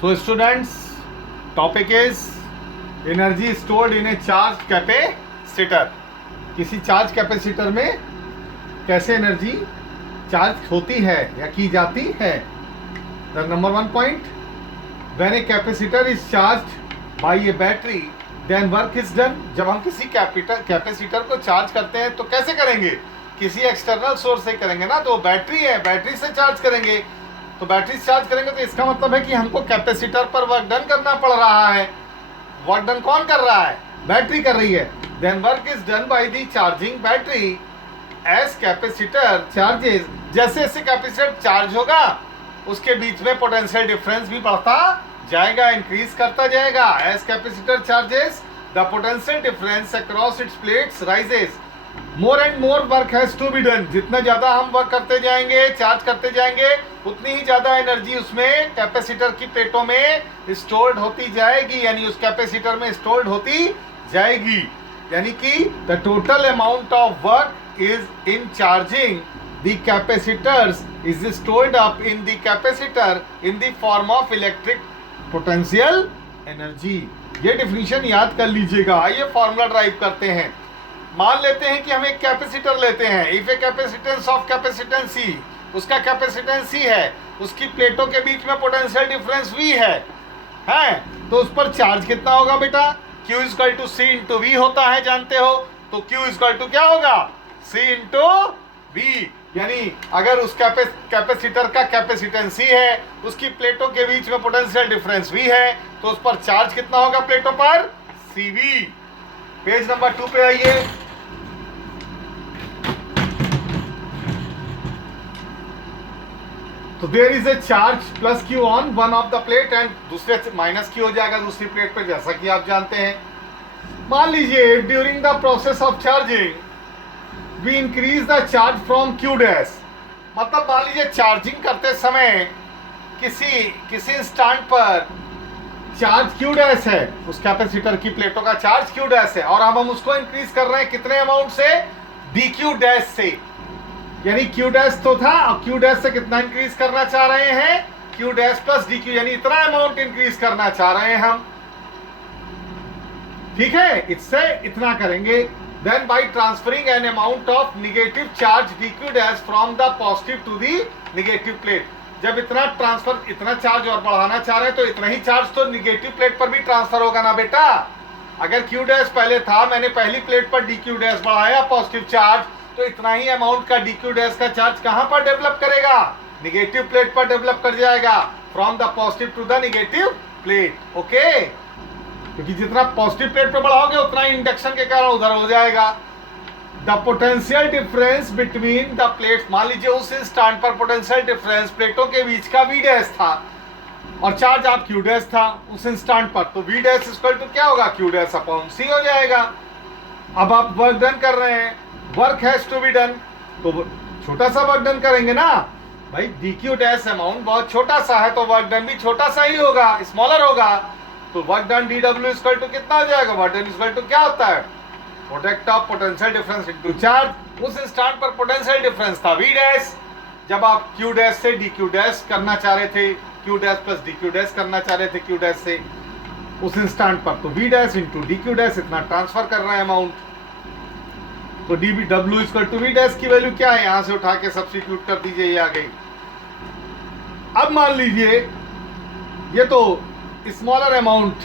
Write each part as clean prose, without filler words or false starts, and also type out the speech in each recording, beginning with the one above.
So students, topic is energy stored in a charged capacitor. किसी charge capacitor में कैसे energy charge होती है या की जाती है. The number 1 point, when a capacitor is charged by a battery, then work is done. जब हम किसी कैपेसिटर को चार्ज करते हैं तो कैसे करेंगे? किसी एक्सटर्नल सोर्स से करेंगे ना, तो बैटरी है, बैटरी से चार्ज करेंगे. तो बैटरी से चार्ज करेंगे तो इसका मतलब है कि हमको कैपेसिटर पर वर्क डन करना पड़ रहा है. वर्क डन कौन कर रहा है? बैटरी कर रही है. Then work is done by the charging battery as capacitor charges. जैसे जैसे कैपेसिटर चार्ज होगा उसके बीच में पोटेंशियल डिफरेंस भी बढ़ता जाएगा, इंक्रीज करता जाएगा. As capacitor charges the potential difference across its plates rises. More and more work has to be done. जितना ज्यादा हम वर्क करते जाएंगे, चार्ज करते जाएंगे, उतनी ही ज्यादा एनर्जी उसमें कैपेसिटर की प्लेटों में स्टोर्ड होती जाएगी, यानी उस कैपेसिटर में स्टोर्ड होती जाएगी. यानी कि the total amount of work is in charging the capacitors is stored up in the capacitor in the form of electric potential energy. ये डिफिनीशन याद कर लीजिएगा. आइए फॉर्मूला ड्राइव करते हैं. मान लेते हैं कि हम एक कैपेसिटर लेते हैं. If A capacitance of capacitance C, उसका कैपेसिटेंस C है, उसकी प्लेटों के बीच में पोटेंशियल डिफरेंस V है, तो उस पर चार्ज कितना होगा बेटा? Q equal to C into V होता है, जानते हो. तो Q इक्वल टू क्या होगा? C into V. यानी अगर उस कैपेसिटर का कैपेसिटेंस C है, उसकी प्लेटों के बीच में पोटेंशियल डिफरेंस V है, तो उस पर चार्ज कितना होगा प्लेटों पर? CV. पेज नंबर 2 पे आइए. तो there is a charge plus Q on one of the plate and दूसरे माइनस Q हो जाएगा दूसरी प्लेट पे, जैसा कि आप जानते हैं. मान लीजिए during the process of charging we increase the charge from Q dash. मतलब मान लीजिए चार्जिंग करते समय किसी इंस्टेंट पर चार्ज Q डैश है, उस कैपेसिटर की प्लेटों का चार्ज Q डैश है, और अब हम उसको इंक्रीज कर रहे हैं कितने अमाउंट से? dQ डैश से. यानी Q डैश तो था, अब Q डैश से कितना इंक्रीज करना चाह रहे हैं? Q डैश प्लस dQ, यानी इतना अमाउंट इंक्रीज करना चाह रहे हैं हम. ठीक है, इससे इतना करेंगे. Then by transferring an amount of negative charge dQ dash from the positive to the negative plate. जब इतना चार्ज और बढ़ाना चाह रहे हैं तो इतना ही चार्ज तो नेगेटिव प्लेट पर भी ट्रांसफर होगा ना बेटा. अगर Q डैश पहले था, मैंने पहली प्लेट पर dQ डैश बढ़ाया पॉजिटिव चार्ज, तो इतना ही अमाउंट का dQ डैश का चार्ज कहां पर डेवलप करेगा? नेगेटिव प्लेट पर डेवलप कर जाएगा, from the positive to the negative plate. Okay, क्योंकि जितना पॉजिटिव प्लेट पर बढ़ाओगे उतना इंडक्शन के कारण उधर हो जाएगा. The potential difference between the plates. मान लीजिए उस इंस्टेंट पर पोटेंशियल डिफरेंस प्लेटों के बीच का V डैश था और चार्ज आप Q डैश था उस इंस्टेंट पर, तो V डैश इक्वल टू क्या होगा? Q डैश अपॉन C हो जाएगा. अब आप वर्क डन कर रहे हैं, work has to be done, तो छोटा सा वर्क डन करेंगे ना भाई. dQ डैश अमाउंट बहुत छोटा सा है, तो वर्क डन भी छोटा सा ही होगा, स्मॉलर होगा. तो work done dW equal to कितना हो जाएगा? वर्क डन इक्वल टू क्या होता है? Product of potential difference into charge. उस इंस्टेंट पर पोटेंशियल डिफरेंस था V डैश. जब आप Q डैश से dQ डैश करना चाह रहे थे, Q dash plus dQ dash करना चाह रहे थे Q डैश से उस इंस्टेंट पर, तो V dash into dQ dash इतना ट्रांसफर कर रहे हैं अमाउंट. तो dW equal to V dash की वैल्यू क्या है? यहां से उठा के सब्स्टिट्यूट कर दीजिए, ये आ गई. अब मान लीजिए ये तो स्मॉलर अमाउंट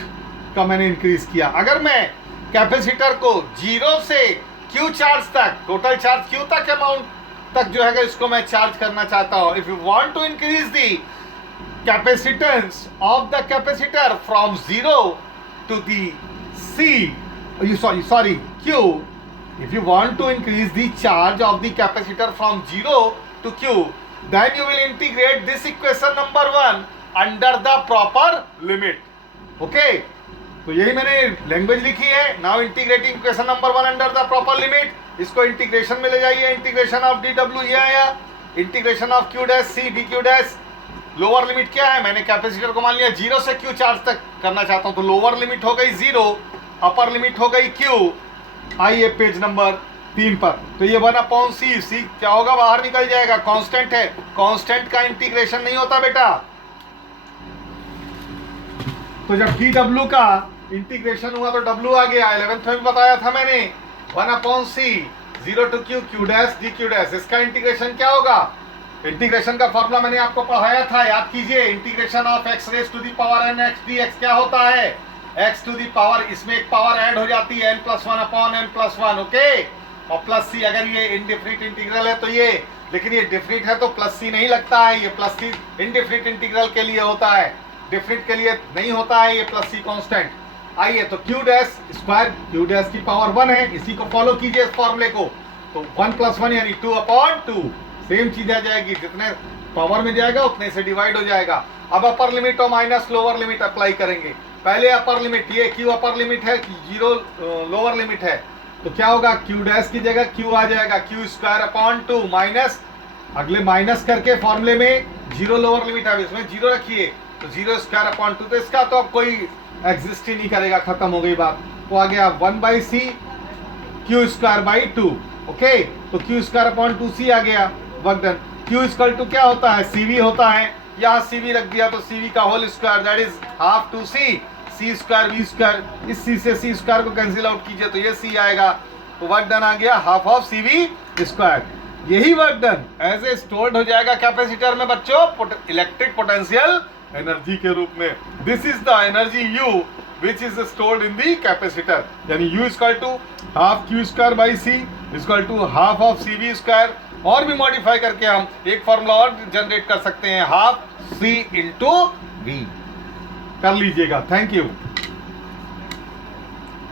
का मैंने इंक्रीज किया. अगर मैं कैपेसिटर को 0 से Q चार्ज तक, टोटल चार्ज Q तक अमाउंट तक जो है इसको मैं चार्ज करना चाहता हूं. If you want to increase the capacitance of the capacitor from 0 to the Q, if you want to increase the charge of the capacitor from 0 to Q, then you will integrate this equation number 1 under the proper limit. Okay, तो यही मैंने language लिखी है. Now integrating equation number 1 under the proper limit. इसको integration में ले जाइए. Integration of dW ये आया, integration of Q dash C dQ dash. Lower limit क्या है? मैंने कैपेसिटर को मान लिया 0 से Q चार्ज तक करना चाहता हूं, तो लोअर लिमिट हो गई 0, अपर लिमिट हो गई Q. आइए पेज नंबर 3 पर. तो ये 1/C, C क्या होगा? बाहर निकल जाएगा, कांस्टेंट है. कांस्टेंट का इंटीग्रेशन नहीं होता बेटा. तो जब dw का इंटीग्रेशन हुआ तो w आ गया, 11th में बताया था मैंने, 1/c 0 to q dash dq dash. इसका इंटीग्रेशन क्या होगा? इंटीग्रेशन का फॉर्मूला मैंने आपको पढ़ाया था, याद कीजिए। Integration of x raise to the power n x dx क्या होता है? x टू द पावर, इसमें एक पावर ऐड हो जाती है n+1/n+1, ओके। और प्लस सी, अगर ये इनडिफिनिट इंटीग्रल है तो ये, लेकिन ये डिफिनिट है तो प्लस सी नहीं लगता है, ये प्लस सी इनडिफिनिट इंटीग्रल के लिए होता है, डिफिनिट के लिए नहीं होता है ये प्लस सी कांस्टेंट। आइए, तो q dash square, q dash की पावर 1 है, इसी को फॉलो कीजिए इस फॉर्मूले को। तो 1+1 यानी 2/2, सेम चीज आ जाएगी, जितने पावर में जाएगा उतने से डिवाइड हो जाएगा। अब अपर लिमिट और माइनस लोअर लिमिट अप्लाई करेंगे। पहले अपर लिमिट, ये q अपर लिमिट है, 0 लोअर लिमिट है, तो क्या होगा? q डैश की जगह q आ जाएगा, q²/2 माइनस, अगले माइनस करके फॉर्मूले में 0 लोअर लिमिट है, इसमें 0 रखिए, तो 0²/2, तो इसका तो अब कोई एग्जिस्ट ही नहीं करेगा, खत्म हो गई बात। तो आ गया 1/c q²/2, ओके। तो q²/2c आ गया, work done. q equal to क्या होता है? cv होता है, यहाँ cv रख दिया तो cv का whole square, that is half to c, c² v², इस c से c² को कैंसिल आउट कीजिए तो ये c आएगा, तो वर्क डन आ गया हाफ ऑफ cv²। यही work done as a stored हो जाएगा कैपेसिटर में बच्चों, इलेक्ट्रिक पोटेंशियल एनर्जी के रूप में। This is the energy U which is stored in the capacitor, यानी U equal to half q²/c equal to half of cv², और भी मॉडिफाई करके हम एक फॉर्मूला और जनरेट कर सकते हैं, हाफ c × v। कर लीजिएगा। Thank you.